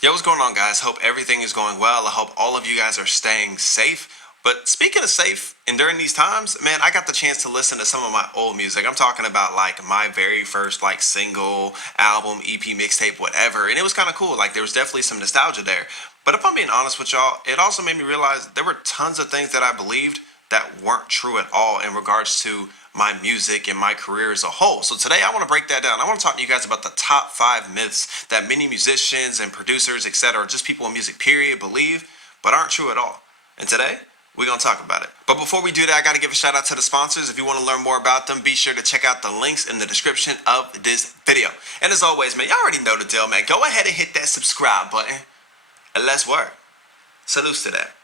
Yo, what's going on, guys? Hope everything is going well. I hope all of you guys are staying safe. But speaking of safe, and during these times, man, I got the chance to listen to some of my old music. I'm talking about like my very first like single, album, EP, mixtape, whatever. And it was kind of cool. Like there was definitely some nostalgia there. But if I'm being honest with y'all, it also made me realize there were tons of things that I believed that weren't true at all in regards to my music and my career as a whole. So today I want to break that down. I want to talk to you guys about the top 5 myths that many musicians and producers, etc., just people in music period, believe but aren't true at all. And today we're going to talk about it. But before we do that, I got to give a shout out to the sponsors. If you want to learn more about them, be sure to check out the links in the description of this video. And as always, man, y'all already know the deal, man. Go ahead and hit that subscribe button and let's work. Salutes to that.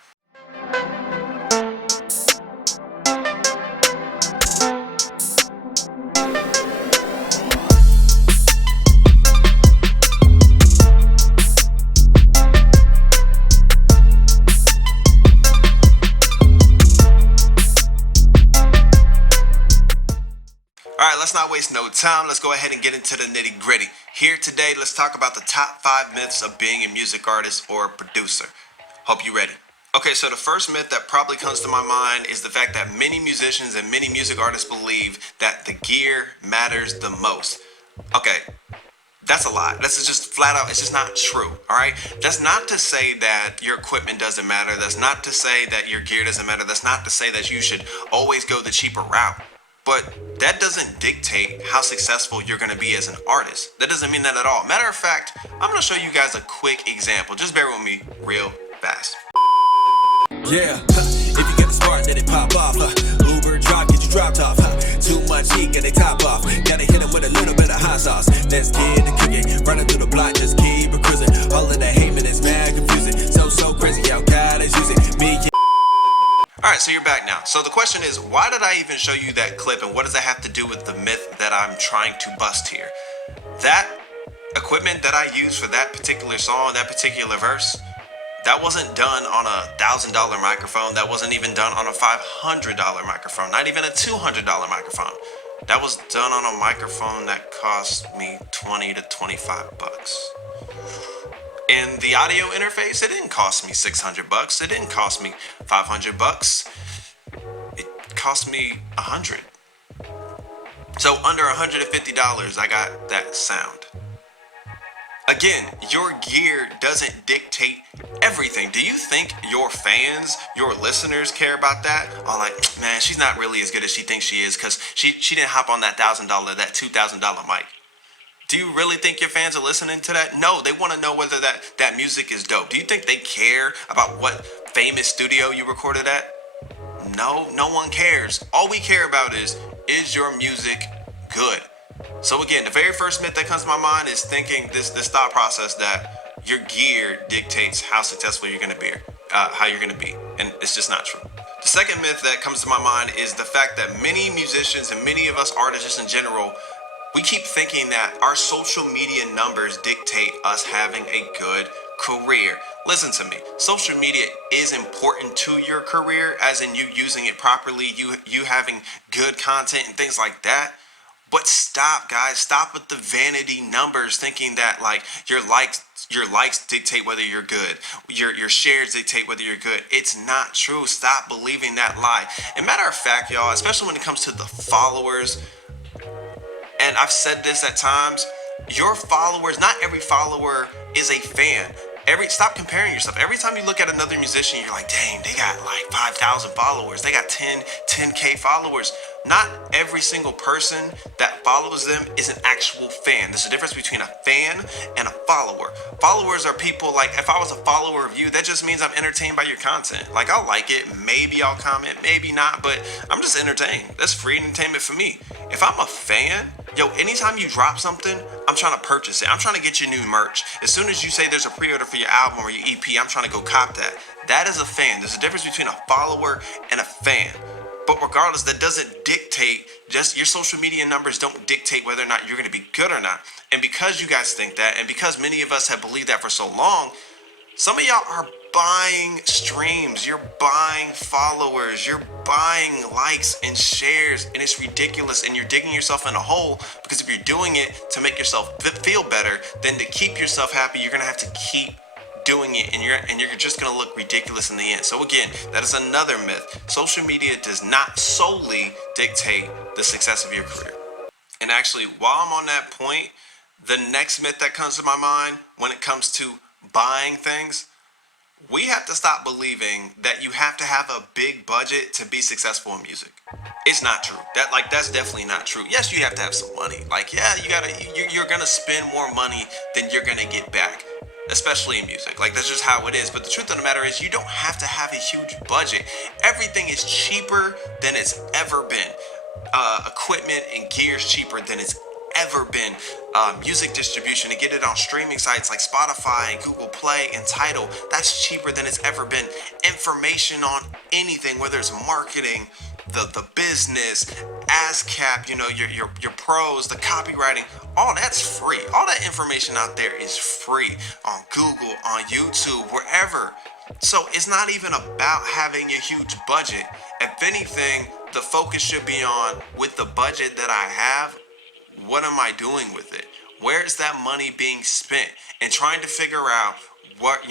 Alright, let's not waste no time. Let's go ahead and get into the nitty gritty. Here today, let's talk about the top 5 myths of being a music artist or producer. Hope you ready. Okay, so the first myth that probably comes to my mind is the fact that many musicians and many music artists believe that the gear matters the most. Okay, that's a lie. That's just flat out, it's just not true, all right? That's not to say that your equipment doesn't matter. That's not to say that your gear doesn't matter. That's not to say that you should always go the cheaper route. But that doesn't dictate how successful you're going to be as an artist. That doesn't mean that at all. Matter of fact, I'm going to show you guys a quick example. Just bear with me real fast. Yeah, if you get the spark, then it pop off. Uber drive, get you dropped off. Too much heat, get they top off. Gotta hit it with a little bit of hot sauce. Let's get it cooking. Running through the block, just keep it cruising. All of that hate, man, it's mad confusing. So crazy, how God is using me. Alright, so you're back now. So the question is, why did I even show you that clip, and what does that have to do with the myth that I'm trying to bust here? That equipment that I used for that particular song, that particular verse, that wasn't done on a $1,000 microphone. That wasn't even done on a $500 microphone, not even a $200 microphone. That was done on a microphone that cost me 20 to 25 bucks. In the audio interface, it didn't cost me 600 bucks. It didn't cost me 500 bucks. It cost me 100. So under $150, I got that sound. Again, your gear doesn't dictate everything. Do you think your fans, your listeners care about that? Oh, like, man, she's not really as good as she thinks she is because she didn't hop on that $1,000, that $2,000 mic. Do you really think your fans are listening to that? No, they want to know whether that music is dope. Do you think they care about what famous studio you recorded at? No, no one cares. All we care about is your music good? So again, the very first myth that comes to my mind is thinking this thought process that your gear dictates how successful you're going to be, how you're going to be. And it's just not true. The second myth that comes to my mind is the fact that many musicians and many of us artists in general, we keep thinking that our social media numbers dictate us having a good career. Listen to me. Social media is important to your career, as in you using it properly, you having good content and things like that. But stop, guys. Stop with the vanity numbers, thinking that like your likes dictate whether you're good. Your shares dictate whether you're good. It's not true. Stop believing that lie. And matter of fact, y'all, especially when it comes to the followers, and I've said this at times, your followers, not every follower is a fan. Stop comparing yourself. Every time you look at another musician, you're like, dang, they got like 5,000 followers. They got 10K followers. Not every single person that follows them is an actual fan. There's a difference between a fan and a follower. Followers are people like, if I was a follower of you, that just means I'm entertained by your content. Like, I'll like it, maybe I'll comment, maybe not, but I'm just entertained. That's free entertainment for me. If I'm a fan, yo, anytime you drop something, I'm trying to purchase it. I'm trying to get your new merch. As soon as you say there's a pre-order for your album or your EP, I'm trying to go cop that. That is a fan. There's a difference between a follower and a fan. But regardless, that doesn't dictate, just your social media numbers don't dictate whether or not you're going to be good or not. And because you guys think that, and because many of us have believed that for so long, some of y'all are buying streams, you're buying followers, you're buying likes and shares, and it's ridiculous, and you're digging yourself in a hole, because if you're doing it to make yourself feel better, then to keep yourself happy, you're gonna have to keep doing it, and you're just gonna look ridiculous in the end. So again, that is another myth. Social media does not solely dictate the success of your career. And actually, while I'm on that point, the next myth that comes to my mind when it comes to buying things, we have to stop believing that you have to have a big budget to be successful in music. It's not true. That's definitely not true. Yes, you have to have some money. You're gonna spend more money than you're gonna get back, especially in music. That's just how it is. But the truth of the matter is, you don't have to have a huge budget. Everything is cheaper than it's ever been. Equipment and gear's cheaper than it's ever been. Music distribution, to get it on streaming sites like Spotify and Google Play and Tidal, that's cheaper than it's ever been. Information on anything, whether it's marketing, the business, ASCAP, your pros, the copywriting, all that's free. All that information out there is free on Google, on YouTube, wherever. So it's not even about having a huge budget. If anything, the focus should be on, with the budget that I have, what am I doing with it? Where is that money being spent? And trying to figure out what,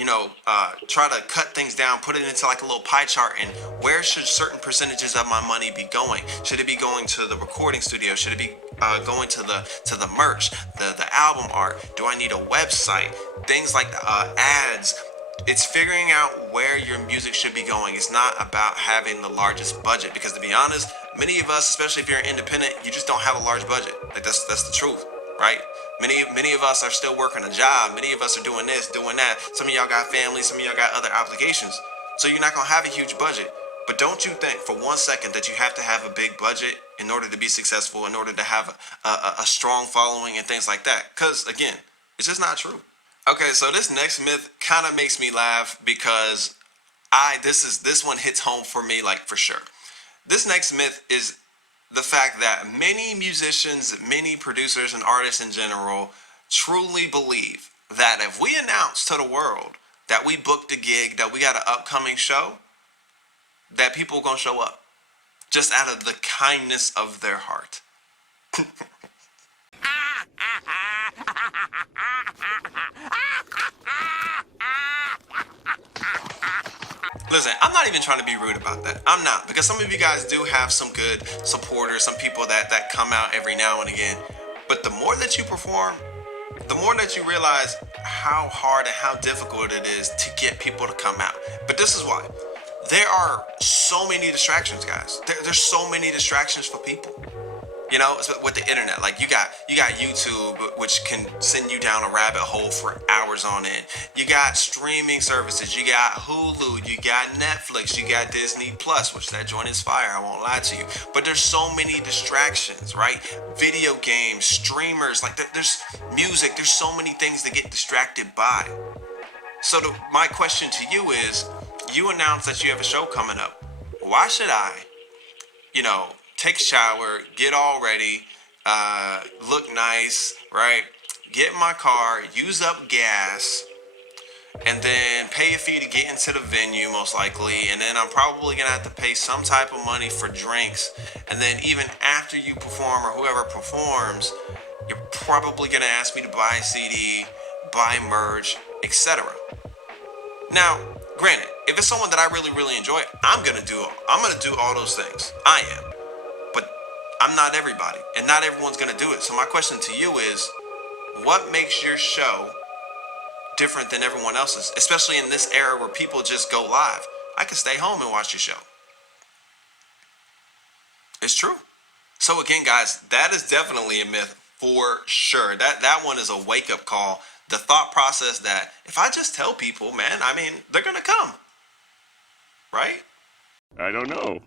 try to cut things down, put it into a little pie chart, and where should certain percentages of my money be going? Should it be going to the recording studio? Should it be going to the merch, the album art? Do I need a website? Things like ads. It's figuring out where your music should be going. It's not about having the largest budget, because to be honest, many of us, especially if you're independent, you just don't have a large budget. That's the truth, right? Many of us are still working a job. Many of us are doing this, doing that. Some of y'all got families. Some of y'all got other obligations. So you're not gonna have a huge budget. But don't you think for one second that you have to have a big budget in order to be successful, in order to have a strong following and things like that? Because again, it's just not true. Okay, so this next myth kind of makes me laugh, because this one hits home for me, for sure. This next myth is the fact that many musicians, many producers, and artists in general truly believe that if we announce to the world that we booked a gig, that we got an upcoming show, that people are going to show up just out of the kindness of their heart. Listen, I'm not even trying to be rude about that. I'm not, because some of you guys do have some good supporters, some people that come out every now and again. But the more that you perform, the more that you realize how hard and how difficult it is to get people to come out. But this is why. There are so many distractions, guys. There's so many distractions for people. With the internet, you got YouTube, which can send you down a rabbit hole for hours on end. You got streaming services, you got Hulu, you got Netflix, you got Disney Plus, which that joint is fire, I won't lie to you. But there's so many distractions, right? Video games, streamers, there's music, there's so many things to get distracted by. So my question to you is, you announce that you have a show coming up. Why should I, take a shower, get all ready, look nice, right? Get in my car, use up gas, and then pay a fee to get into the venue, most likely. And then I'm probably going to have to pay some type of money for drinks. And then even after you perform, or whoever performs, you're probably going to ask me to buy a CD, buy merch, etc. Now, granted, if it's someone that I really, really enjoy, I'm gonna do all those things. I am. But I'm not everybody, and not everyone's gonna do it. So my question to you is, what makes your show different than everyone else's? Especially in this era where people just go live. I can stay home and watch your show. It's true. So again, guys, that is definitely a myth for sure. That one is a wake-up call. The thought process that if I just tell people, man, they're gonna come, right? I don't know.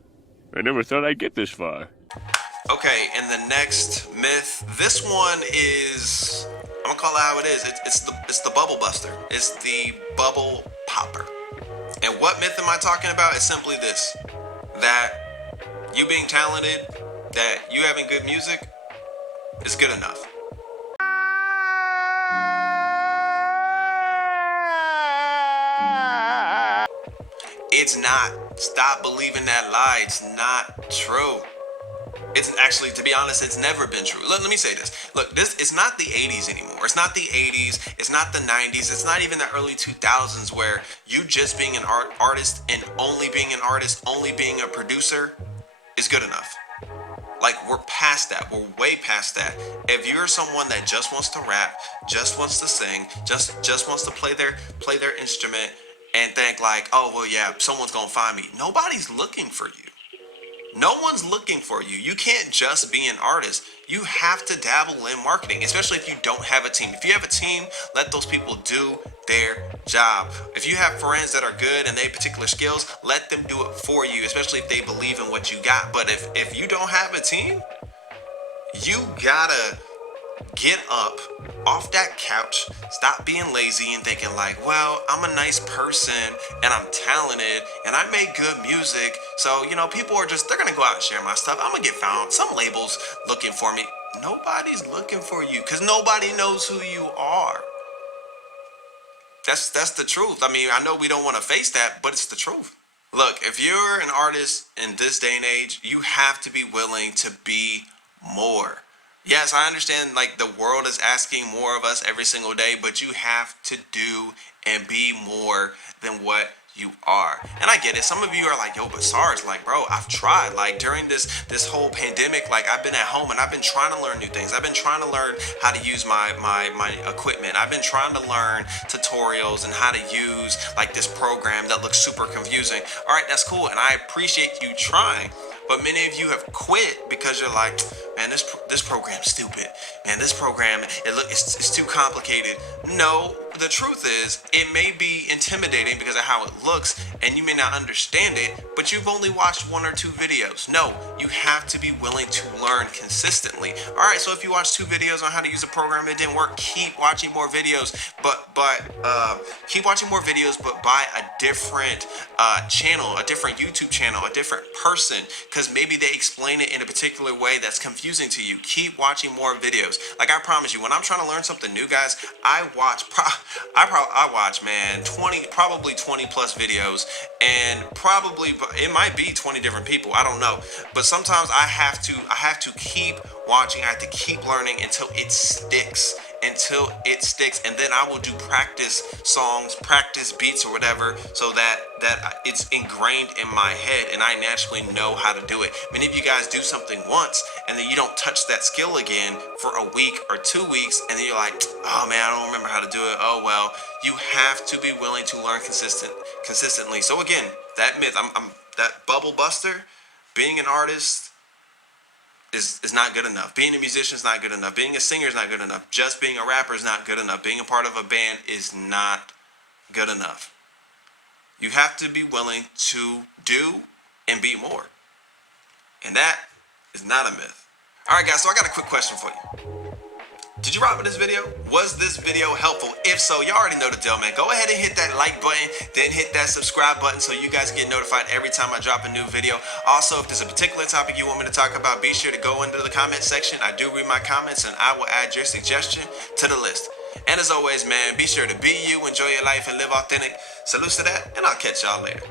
I never thought I'd get this far. Okay, and the next myth, this one is, I'm gonna call it how it is. It's the bubble buster. It's the bubble popper. And what myth am I talking about? It's simply this: that you being talented, that you having good music is good enough. It's not. Stop believing that lie. It's not true. It's actually, to be honest, it's never been true. Let me say this. Look, it's not the 80s anymore. It's not the 80s. It's not the 90s. It's not even the early 2000s where you just being an artist and only being an artist, only being a producer is good enough. Like, we're past that. We're way past that. If you're someone that just wants to rap, just wants to sing, just wants to play their instrument and think like, oh, well, yeah, someone's going to find me. Nobody's looking for you. No one's looking for you. You can't just be an artist. You have to dabble in marketing, especially if you don't have a team. If you have a team, let those people do their job. If you have friends that are good and they have particular skills, let them do it for you, especially if they believe in what you got. But if you don't have a team, you gotta get up off that couch, stop being lazy and thinking like, well, I'm a nice person and I'm talented and I make good music, so people are they're gonna go out and share my stuff. I'm gonna get found. Some labels looking for me. Nobody's looking for you because nobody knows who you are. That's the truth. I mean, I know we don't want to face that, but it's the truth. Look, if you're an artist in this day and age, you have to be willing to be more. Yes, I understand like the world is asking more of us every single day, but you have to do and be more than what you are. And I get it. Some of you are like, yo, but Sarge, like, bro, I've tried. Like during this whole pandemic, like I've been at home and I've been trying to learn new things. I've been trying to learn how to use my equipment. I've been trying to learn tutorials and how to use like this program that looks super confusing. All right, that's cool. And I appreciate you trying. But many of you have quit because you're like, man, this program's stupid. Man, this program, it's too complicated. No, the truth is, it may be intimidating because of how it looks, and you may not understand it, but you've only watched 1 or 2 videos. No, you have to be willing to learn consistently. All right, so if you watch 2 videos on how to use a program that didn't work, keep watching more videos, but keep watching more videos, but by a different channel, a different YouTube channel, a different person, because maybe they explain it in a particular way that's confusing to you. Keep watching more videos. Like I promise you, when I'm trying to learn something new, guys, I watch, man, probably 20 plus videos, and probably it might be 20 different people. I don't know, but sometimes I have to keep watching. I have to keep learning until it sticks. And then I will do practice songs, practice beats or whatever, so that it's ingrained in my head and I naturally know how to do it. Many of you guys do something once and then you don't touch that skill again for a week or 2 weeks, and then you're like, oh man, I don't remember how to do it. Oh well. You have to be willing to learn consistently. So again, that myth, I'm that bubble buster, being an artist is not good enough. Being a musician is not good enough. Being a singer is not good enough. Just being a rapper is not good enough. Being a part of a band is not good enough. You have to be willing to do and be more. And that is not a myth. All right, guys, so I got a quick question for you. Did you rock with this video? Was this video helpful? If so, you already know the deal, man. Go ahead and hit that like button, then hit that subscribe button so you guys get notified every time I drop a new video. Also, if there's a particular topic you want me to talk about, be sure to go into the comment section. I do read my comments and I will add your suggestion to the list. And as always, man, be sure to be you, enjoy your life, and live authentic. Salute to that, and I'll catch y'all later.